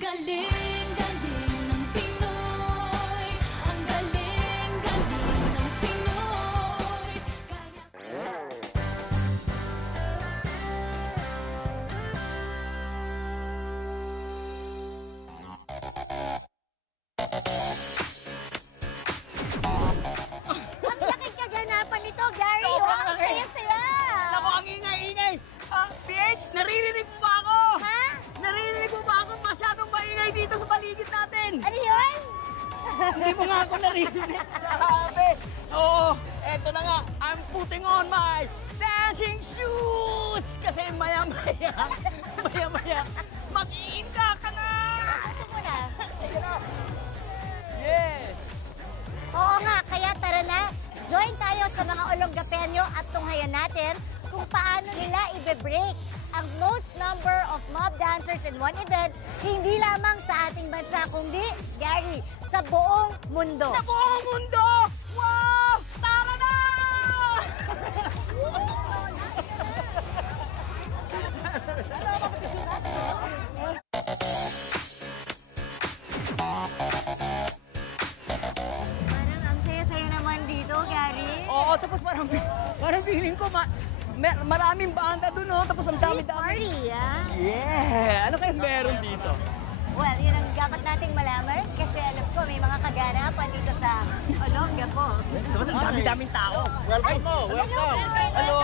galing-galing ng Pinoy. Ang galing-galing ng Pinoy. Ang laking kaganapan nito, Gary. Sobrang Ang laki. saya-saya. Naku, ang ingay-ingay! PH, naririnig mo ba ako? Ha? Naririnig mo ba ako? Masyadong maingay dito sa paligid natin. Ano yun? Hindi mo nga ako naririnig. Grabe. Oo, eto na nga. I'm putting on my dancing shoes. Kasi maya-maya, mag-iinka ka na. Gusto mo na? Ayun na. Yes. Oo nga, kaya tara na. Join tayo sa mga Olongapeño at tunghayan natin kung paano nila i-break ang most number of mob dancers in one event, hindi lamang sa ating bansa, kundi, Gary, sa buong mundo. Sa buong mundo! Wow! Tara na! Parang ang saya-saya naman dito, Gary. Oo, tapos parang feeling ko maraming banda dun, no? Tapos ang Street dami-dami. party, ah. Yeah! Ano kaya meron dito? Well, yun ang dapat nating malaman kasi alam ko may mga kaganapan dito sa Olongapo. Tapos ang dami-daming tao. Welcome mo, welcome. Hello!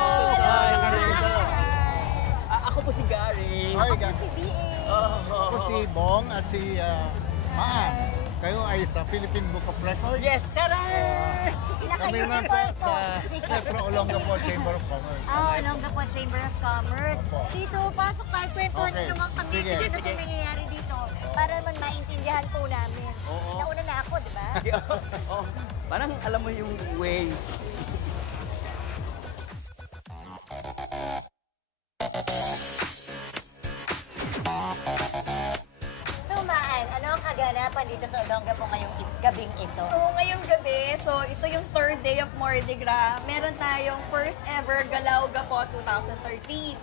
Ako po si Gary. Hi, Ako guys. si B.A. Ako si Bong at si Maan. Kayo ay sa Philippine Book of Records. Yes, tara! Kami naman po sa Metro Olongapo Chamber of Commerce. Olongapo Chamber of Commerce. Opo. Dito, pasok tayo. Kwentuhan Okay. nyo naman kami. Sige. Ano Sige. po nangyayari dito? Para naman maintindihan po namin. Oo. Nauna na ako, di ba? Oh, parang alam mo yung ways. So, Maan, ano ang kaganapan dito sa Olongapo ngayong gabing ito? So, ngayong gabi, ito yung third day of Mardi Gras. Meron tayong first ever Galaugapo 2013.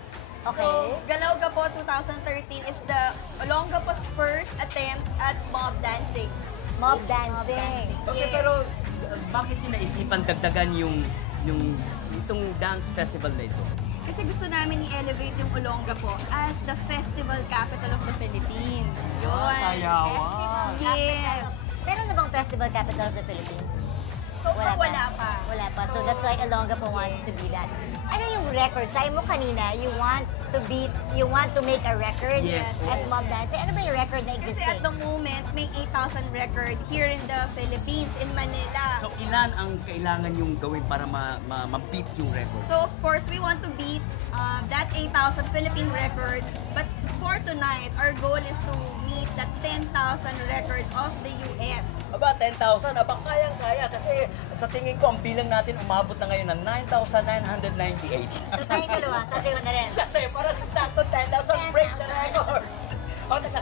Okay. So, Galaugapo 2013 is the Olongapo's first attempt at mob dancing. Mob dancing. Okay, Yes. pero bakit nyo naisipan dagdagan itong dance festival na ito? Kasi gusto namin i-elevate yung Olongapo as the festival capital of the Philippines. Yun. Festival Yes. capital. Meron na bang festival capital of the Philippines? So, wala pa. Wala pa. So, that's why Olongapo wants to be that. Ano yung record? Sabi mo kanina, you want to make a record Yes. as mob dancing. Ano ba yung record na Kasi existing? at the moment, may 8,000 record here in the Philippines, in Manila. So, ilan ang kailangan yung gawin para ma-beat yung record? So, of course, we want to beat that 8,000 Philippine record. But for tonight, our goal is to meet the 10,000 record of the US. Aba, 10,000. Aba, kayang-kaya. Kasi sa tingin ko, ang bilang natin umabot na ngayon ng 9,998. So, tayong dalawa, sasayaw na rin. Kasi para sa sakto 10,000 break the record. O, teka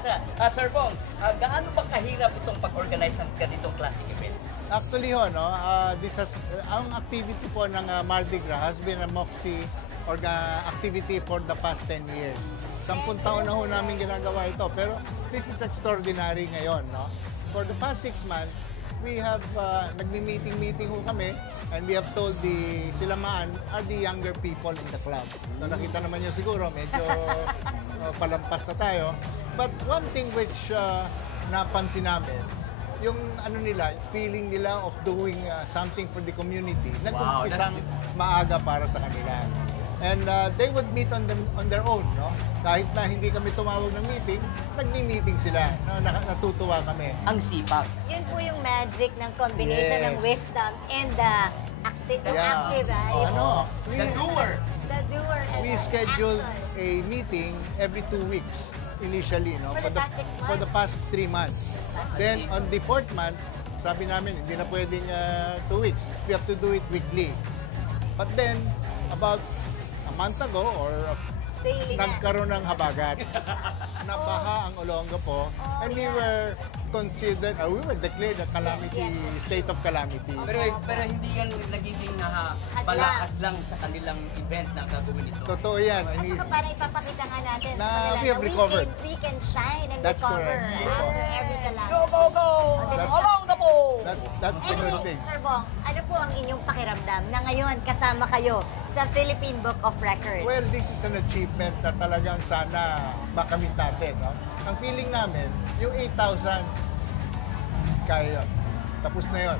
Sir Bong, gaano ba kahirap itong pag-organize ng ganitong classic event? Actually, ang activity po ng Mardi Gras has been a MOXIE activity for the past 10 years. 10 taon na ho namin ginagawa ito. Pero this is extraordinary ngayon, no? For the past 6 months, we have nagmi-meeting ho kami and we have told sila Maan are the younger people in the club. So nakita naman nyo siguro, medyo palampas na tayo. But one thing which napansin namin, yung feeling nila of doing something for the community, nag-umpisang maaga para sa kanila. And they would meet on their own, no? Kahit na hindi kami tumawag ng meeting, nagmi-meeting sila. No? Natutuwa kami. Ang sipag. Yun po yung magic ng combination ng Yes. wisdom and the active, Yeah. The doer. The doer and We the scheduled action. a meeting every 2 weeks initially, no? For the past 6 months? For the past 3 months. Then on the 4th month, sabi namin hindi na pwedeng 2 weeks. We have to do it weekly. But then about a month ago or Daily na. nagkaroon ng habagat. nabaha ang Olongapo and we were considered, we were declared a calamity, state of calamity. Pero hindi yan nagiging balakad lang sa kanilang event na gagawin ito. Totoo yan. At saka para ipapakita nga natin Na sa kanila we have recovered. we can shine and That's recover correct. after every calamity. Go, go, go! Olongapo! That's the good thing. Sir Bong, ano po ang inyong pakiramdam na ngayon kasama kayo sa Philippine Book of Records? Well, this is an achievement na talagang sana makamit natin. No? Ang feeling namin, yung 8,000, kaya yun. Tapos na yun.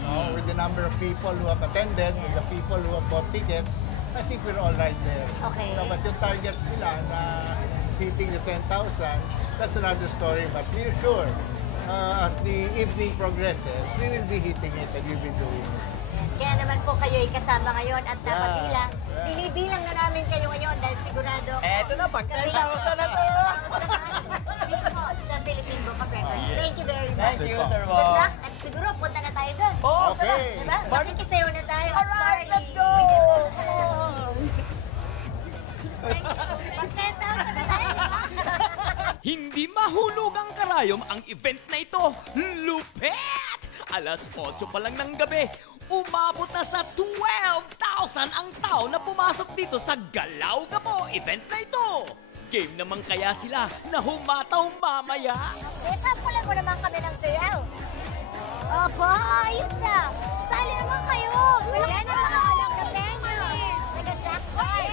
No? With the number of people who have attended, with the people who have bought tickets, I think we're all right there. Okay. No, but yung targets nila na hitting the 10,000, that's another story. But we're sure, as the evening progresses, we will be hitting it and we'll be doing it. Kaya naman po kayo ay kasama ngayon at dapat Yeah. bilang. Binibilang na namin kayo ngayon dahil sigurado Eto na, pag 10,000 na to! dito po sa Philippine Book of Records. Thank you very much. Thank you, Sir Good Bong. luck at siguro punta na tayo doon. Okay. Diba? Makikisayaw na tayo. at Alright, party. let's go! Pag 10,000 na tayo, diba? Hindi mahulog ang karayom ang event na ito. Lupet! Alas 8 pa lang ng gabi, umabot na sa 12,000 ang tao na pumasok dito sa Galaw Gapo event na ito. Game naman kaya sila na humataw mamaya? Sampulan mo naman kami ng sayaw. Aba, ayos na. Sali naman kayo. Yan ang mga alam na penyo. Nag-jackpot. Ay,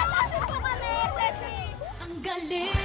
sabi po kami. Ang galing